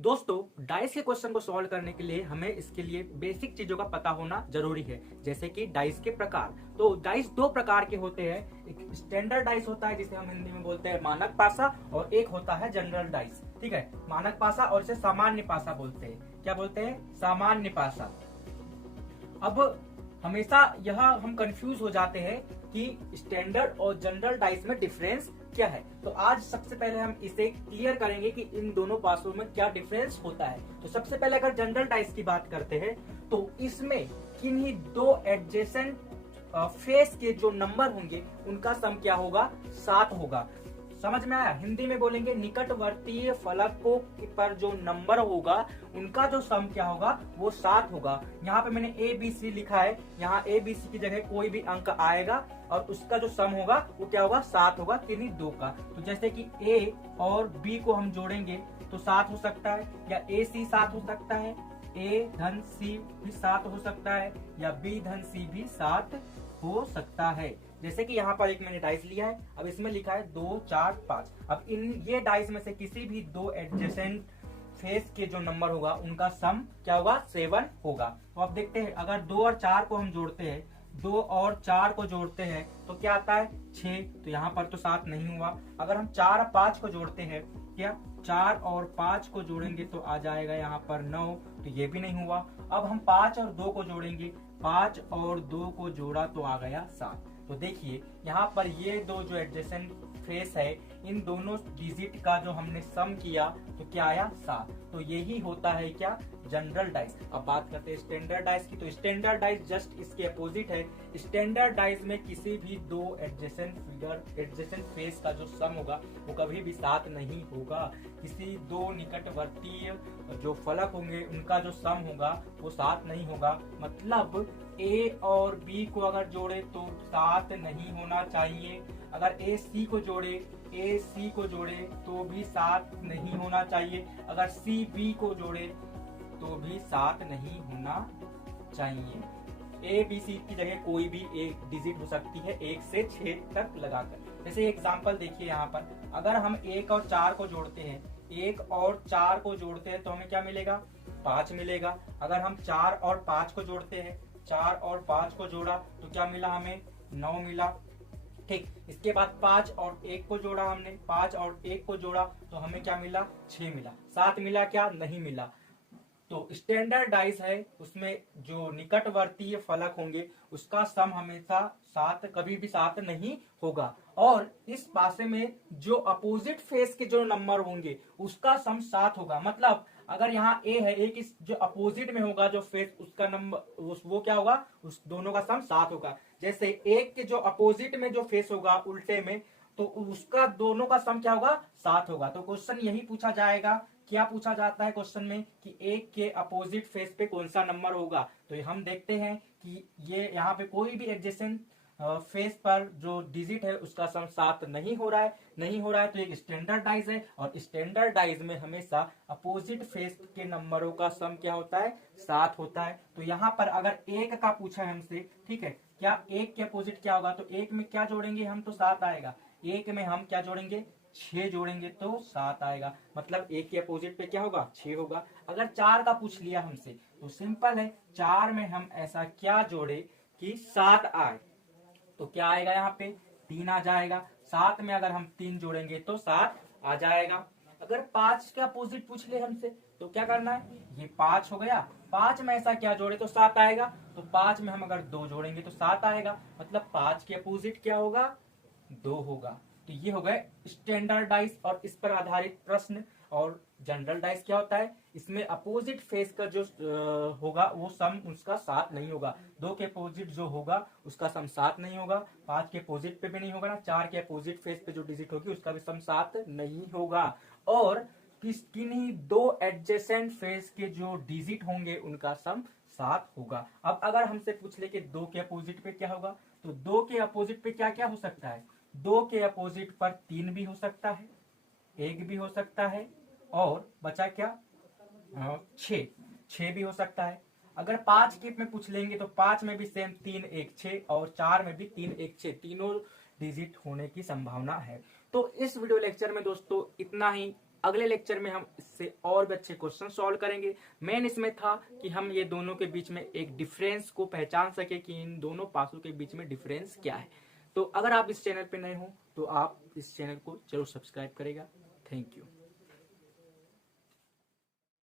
दोस्तों डाइस के क्वेश्चन को सॉल्व करने के लिए हमें इसके लिए बेसिक चीजों का पता होना जरूरी है, जैसे कि डाइस के प्रकार। तो डाइस दो प्रकार के होते हैं, एक स्टैंडर्ड डाइस होता है जिसे हम हिंदी में बोलते हैं मानक पासा, और एक होता है जनरल डाइस। ठीक है, मानक पासा और इसे सामान्य पासा बोलते हैं। क्या बोलते हैं? सामान्य पासा। अब हमेशा यह हम कंफ्यूज हो जाते हैं कि स्टैंडर्ड और जनरल डाइस में डिफरेंस क्या है। तो आज सबसे पहले हम इसे क्लियर करेंगे कि इन दोनों पासों में क्या डिफरेंस होता है। तो सबसे पहले अगर जनरल डाइस की बात करते हैं तो इसमें किन्हीं दो एडजेसेंट फेस के जो नंबर होंगे उनका सम क्या होगा? 7 होगा। समझ में आया? हिंदी में बोलेंगे निकटवर्तीय फलक को पर जो नंबर होगा उनका जो सम क्या होगा? वो 7 होगा। यहाँ पे मैंने ए बी सी लिखा है, यहाँ ए बी सी की जगह कोई भी अंक आएगा और उसका जो सम होगा वो क्या होगा? 7 होगा, किन्हीं दो का। तो जैसे कि ए और बी को हम जोड़ेंगे तो 7 हो सकता है, या ए सी 7 हो सकता है, ए धन सी भी 7 हो सकता है, या बी धन सी भी 7 हो सकता है। जैसे कि यहाँ पर एक मैंने डाइस लिया है, अब इसमें लिखा है 2 4 5। अब इन ये डाइस में से किसी भी दो एडजेसेंट फेस के जो नंबर होगा उनका सम क्या होगा? 7 होगा। तो अब देखते हैं, अगर 2 और 4 को हम जोड़ते हैं, 2 और 4 को जोड़ते हैं तो क्या आता है? 6। तो यहाँ पर तो 7 नहीं हुआ। अगर हम 4 और 5 को जोड़ते हैं, क्या 4 और 5 को जोड़ेंगे तो आ जाएगा यहाँ पर 9, तो ये भी नहीं हुआ। अब हम 5 और 2 को जोड़ेंगे, 5 और 2 को जोड़ा तो आ गया 7। तो देखिए यहाँ पर ये दो जो एडजेसेंट फेस है, इन दोनों डिजिट का जो हमने सम किया तो क्या आया? 7। तो यही होता है क्या? General dice. अब बात करते हैं स्टैंडर्ड डाइस की। तो स्टैंडर्ड डाइस जस्ट इसके अपोजिट है। स्टैंडर्ड डाइस में किसी भी दो एडजेसेंट फेस का जो सम होगा वो कभी भी 7 नहीं होगा। किसी दो निकटवर्तीय जो फलक होंगे उनका जो सम होगा वो 7 नहीं होगा। मतलब ए और बी को अगर जोड़े तो 7 नहीं होना चाहिए। अगर ए सी को जोड़े तो भी 7 नहीं होना चाहिए। अगर सी बी को जोड़े तो भी 7 नहीं होना चाहिए। ए बी सी की जगह कोई भी एक डिजिट हो सकती है 1 से 6 तक लगाकर। जैसे एग्जांपल देखिए यहाँ पर, अगर हम 1 और 4 को जोड़ते हैं, 1 और 4 को जोड़ते हैं तो हमें क्या मिलेगा? 5 मिलेगा। अगर हम 4 और 5 को जोड़ते हैं, 4 और 5 को जोड़ा तो क्या मिला हमें? 9 मिला। ठीक, इसके बाद 5 और 1 को जोड़ा हमने, 5 और 1 को जोड़ा तो हमें क्या मिला? 6 मिला। 7 मिला क्या? नहीं मिला। तो स्टैंडर्ड डाइस है, उसमें जो निकटवर्तीय फलक होंगे उसका सम हमेशा 7, कभी भी 7 नहीं होगा। और इस पासे में जो अपोजिट फेस के जो नंबर होंगे उसका सम 7 होगा। मतलब अगर यहाँ ए है, ए की जो अपोजिट में होगा जो फेस उसका नंबर वो क्या होगा? उस दोनों का सम 7 होगा। जैसे एक के जो अपोजिट में जो फेस होगा उल्टे में, तो उसका दोनों का सम क्या होगा? 7 होगा। तो क्वेश्चन यही पूछा जाएगा। क्या पूछा जाता है क्वेश्चन में कि एक के अपोजिट फेस पे कौन सा नंबर होगा? तो हम देखते हैं कि ये यहाँ पे कोई भी एडजेसेंट फेस पर जो डिजिट है उसका सम 7 नहीं हो रहा है तो एक स्टैंडर्ड डाइस है। और स्टैंडर्ड डाइस में हमेशा अपोजिट फेस के नंबरों का सम क्या होता है? 7 होता है। तो यहाँ पर अगर एक का पूछा है हमसे, ठीक है, क्या एक के अपोजिट क्या होगा? तो एक में क्या जोड़ेंगे हम तो 7 आएगा। एक में हम क्या जोड़ेंगे? 6 जोड़ेंगे तो 7 आएगा। मतलब एक के अपोजिट पे क्या होगा? 6 होगा। अगर 4 का पूछ लिया हमसे तो सिंपल है, 4 में हम ऐसा क्या जोड़े कि 7 आए? तो क्या आएगा? यहाँ पे 3 आ जाएगा। 7 में अगर हम 3 जोड़ेंगे तो 7 आ जाएगा। अगर 5 का अपोजिट पूछ ले हमसे तो क्या करना है? ये 5 हो गया, 5 में ऐसा क्या जोड़े तो 7 आएगा। तो 5 में हम अगर 2 जोड़ेंगे तो 7 आएगा। मतलब 5 के अपोजिट क्या होगा? 2 होगा। तो ये हो गए स्टैंडर्ड डाइस और इस पर आधारित प्रश्न। और जनरल डाइस क्या होता है? इसमें अपोजिट फेस का जो होगा वो सम उसका 7 नहीं होगा। 2 के अपोजिट जो होगा उसका सम 7 नहीं होगा, 5 के अपोजिट पे भी नहीं होगा ना, 4 के अपोजिट फेस पे जो डिजिट होगी उसका भी सम 7 नहीं होगा। और किन्हीं दो एडजेसेंट फेस के जो डिजिट होंगे उनका सम 7 होगा। अब अगर हमसे पूछ ले कि 2 के अपोजिट पे क्या होगा, तो 2 के अपोजिट पे क्या क्या हो सकता है? 2 के अपोजिट पर 3 भी हो सकता है, 1 भी हो सकता है, और बचा क्या? 6 भी हो सकता है। अगर 5 के में पूछ लेंगे तो 5 में भी सेम 3 1 6 और 4 में भी 3 1 6 तीनों डिजिट होने की संभावना है। तो इस वीडियो लेक्चर में दोस्तों इतना ही। अगले लेक्चर में हम इससे और भी अच्छे क्वेश्चन सॉल्व करेंगे। मेन इसमें था कि हम ये दोनों के बीच में एक डिफरेंस को पहचान सके कि इन दोनों पासों के बीच में डिफरेंस क्या है। तो अगर आप इस चैनल पे नए हो तो आप इस चैनल को जरूर सब्सक्राइब करेगा। Thank you.